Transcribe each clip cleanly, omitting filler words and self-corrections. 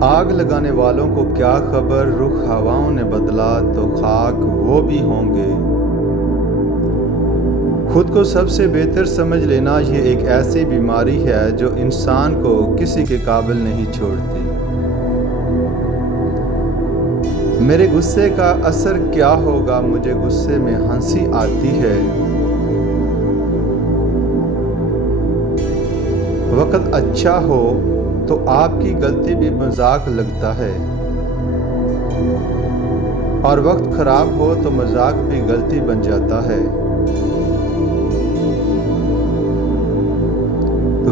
آگ لگانے والوں کو کیا خبر، رخ ہواؤں نے بدلا تو خاک وہ بھی ہوں گے۔ خود کو سب سے بہتر سمجھ لینا یہ ایک ایسی بیماری ہے جو انسان کو کسی کے قابل نہیں چھوڑتی۔ میرے غصے کا اثر کیا ہوگا، مجھے غصے میں ہنسی آتی ہے۔ وقت اچھا ہو تو آپ کی غلطی بھی مذاق لگتا ہے، اور وقت خراب ہو تو مذاق بھی غلطی بن جاتا ہے۔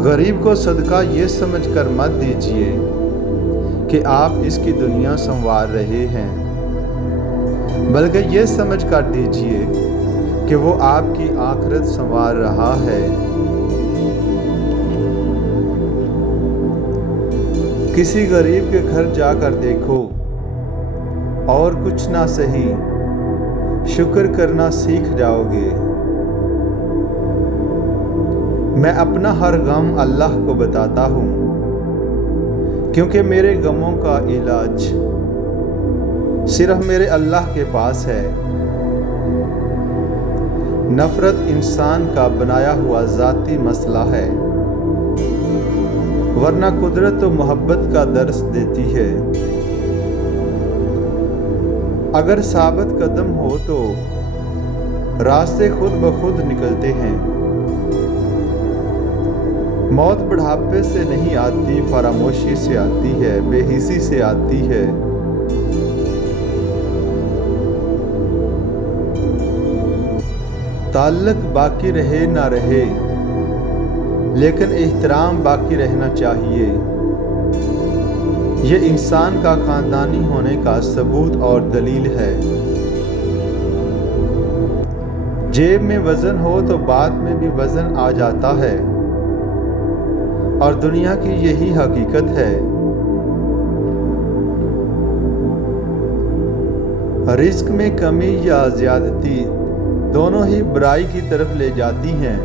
غریب کو صدقہ یہ سمجھ کر مت دیجیے کہ آپ اس کی دنیا سنوار رہے ہیں، بلکہ یہ سمجھ کر دیجیے کہ وہ آپ کی آخرت سنوار رہا ہے۔ کسی غریب کے گھر جا کر دیکھو، اور کچھ نہ سہی شکر کرنا سیکھ جاؤ گے۔ میں اپنا ہر غم اللہ کو بتاتا ہوں، کیونکہ میرے غموں کا علاج صرف میرے اللہ کے پاس ہے۔ نفرت انسان کا بنایا ہوا ذاتی مسئلہ ہے، ورنہ قدرت تو محبت کا درس دیتی ہے۔ اگر ثابت قدم ہو تو راستے خود بخود نکلتے ہیں۔ موت بڑھاپے سے نہیں آتی، فراموشی سے آتی ہے، بے حسی سے آتی ہے۔ تعلق باقی رہے نہ رہے، لیکن احترام باقی رہنا چاہیے۔ یہ انسان کا خاندانی ہونے کا ثبوت اور دلیل ہے۔ جیب میں وزن ہو تو بات میں بھی وزن آ جاتا ہے، اور دنیا کی یہی حقیقت ہے۔ رزق میں کمی یا زیادتی دونوں ہی برائی کی طرف لے جاتی ہیں۔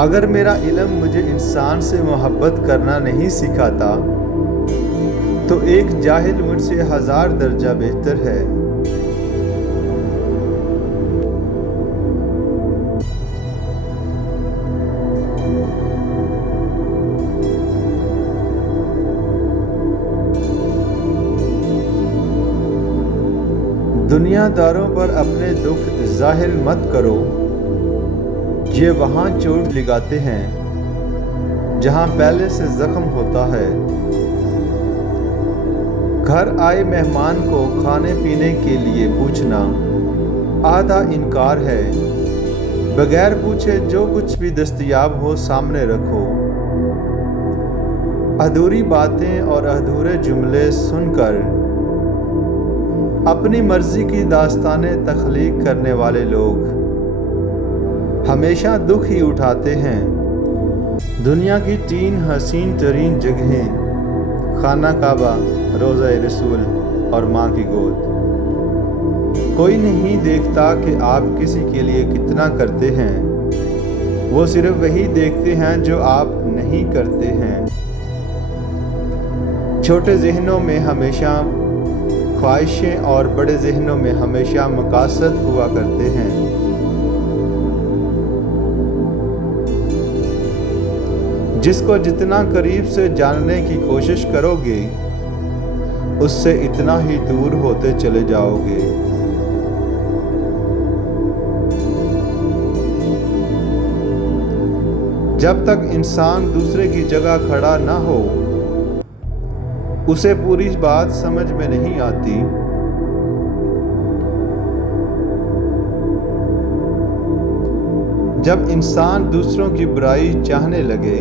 اگر میرا علم مجھے انسان سے محبت کرنا نہیں سکھاتا تو ایک جاہل مجھ سے 1000 درجہ بہتر ہے۔ دنیا داروں پر اپنے دکھ ظاہر مت کرو، یہ وہاں چوٹ لگاتے ہیں جہاں پہلے سے زخم ہوتا ہے۔ گھر آئے مہمان کو کھانے پینے کے لیے پوچھنا آدھا انکار ہے۔ بغیر پوچھے جو کچھ بھی دستیاب ہو سامنے رکھو۔ ادھوری باتیں اور ادھورے جملے سن کر اپنی مرضی کی داستانیں تخلیق کرنے والے لوگ ہمیشہ دکھ ہی اٹھاتے ہیں۔ دنیا کی 3 حسین ترین جگہیں خانہ کعبہ، روضہ رسول اور ماں کی گود۔ کوئی نہیں دیکھتا کہ آپ کسی کے لیے کتنا کرتے ہیں، وہ صرف وہی دیکھتے ہیں جو آپ نہیں کرتے ہیں۔ چھوٹے ذہنوں میں ہمیشہ خواہشیں اور بڑے ذہنوں میں ہمیشہ مقاصد ہوا کرتے ہیں۔ جس کو جتنا قریب سے جاننے کی کوشش کرو گے، اس سے اتنا ہی دور ہوتے چلے جاؤ گے۔ جب تک انسان دوسرے کی جگہ کھڑا نہ ہو، اسے پوری بات سمجھ میں نہیں آتی۔ جب انسان دوسروں کی برائی چاہنے لگے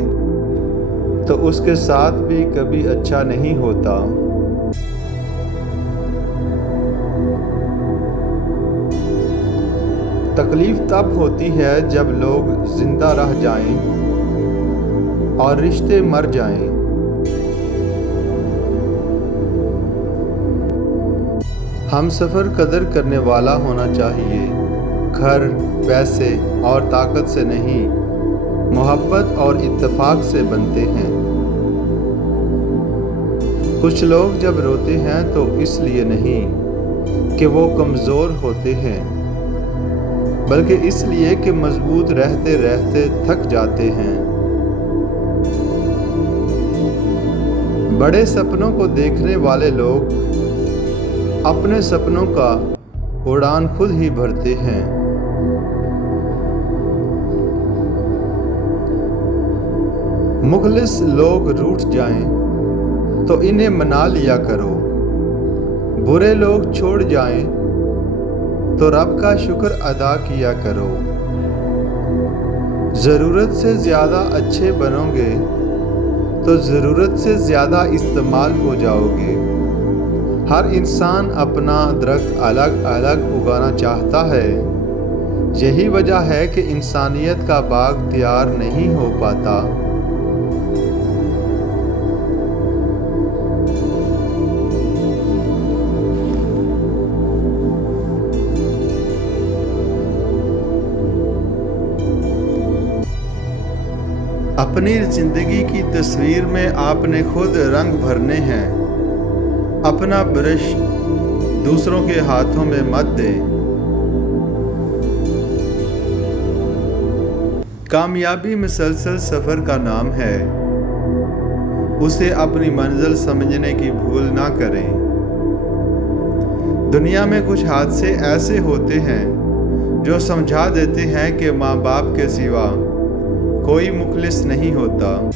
تو اس کے ساتھ بھی کبھی اچھا نہیں ہوتا۔ تکلیف تب ہوتی ہے جب لوگ زندہ رہ جائیں اور رشتے مر جائیں۔ ہم سفر قدر کرنے والا ہونا چاہیے، گھر، پیسے اور طاقت سے نہیں، محبت اور اتفاق سے بنتے ہیں۔ کچھ لوگ جب روتے ہیں تو اس لیے نہیں کہ وہ کمزور ہوتے ہیں، بلکہ اس لیے کہ مضبوط رہتے رہتے تھک جاتے ہیں۔ بڑے سپنوں کو دیکھنے والے لوگ اپنے سپنوں کا اڑان خود ہی بھرتے ہیں۔ مخلص لوگ روٹھ جائیں تو انہیں منا لیا کرو، برے لوگ چھوڑ جائیں تو رب کا شکر ادا کیا کرو۔ ضرورت سے زیادہ اچھے بنو گے تو ضرورت سے زیادہ استعمال ہو جاؤ گے۔ ہر انسان اپنا درخت الگ الگ اگانا چاہتا ہے، یہی وجہ ہے کہ انسانیت کا باغ تیار نہیں ہو پاتا۔ اپنی زندگی کی تصویر میں آپ نے خود رنگ بھرنے ہیں، اپنا برش دوسروں کے ہاتھوں میں مت دیں۔ کامیابی مسلسل سفر کا نام ہے، اسے اپنی منزل سمجھنے کی بھول نہ کریں۔ دنیا میں کچھ حادثے ایسے ہوتے ہیں جو سمجھا دیتے ہیں کہ ماں باپ کے سوا کوئی مخلص نہیں ہوتا۔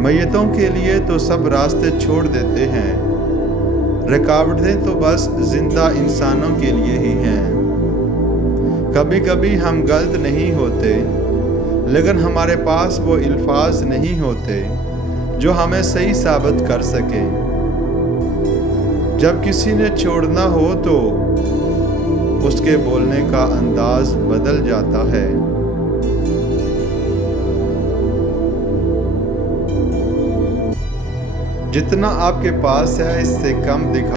میتوں کے لیے تو سب راستے چھوڑ دیتے ہیں، رکاوٹیں تو بس زندہ انسانوں کے لیے ہی ہیں۔ کبھی کبھی ہم غلط نہیں ہوتے، لیکن ہمارے پاس وہ الفاظ نہیں ہوتے جو ہمیں صحیح ثابت کر سکیں۔ جب کسی نے چھوڑنا ہو تو اس کے بولنے کا انداز بدل جاتا ہے۔ جتنا آپ کے پاس ہے اس سے کم دکھا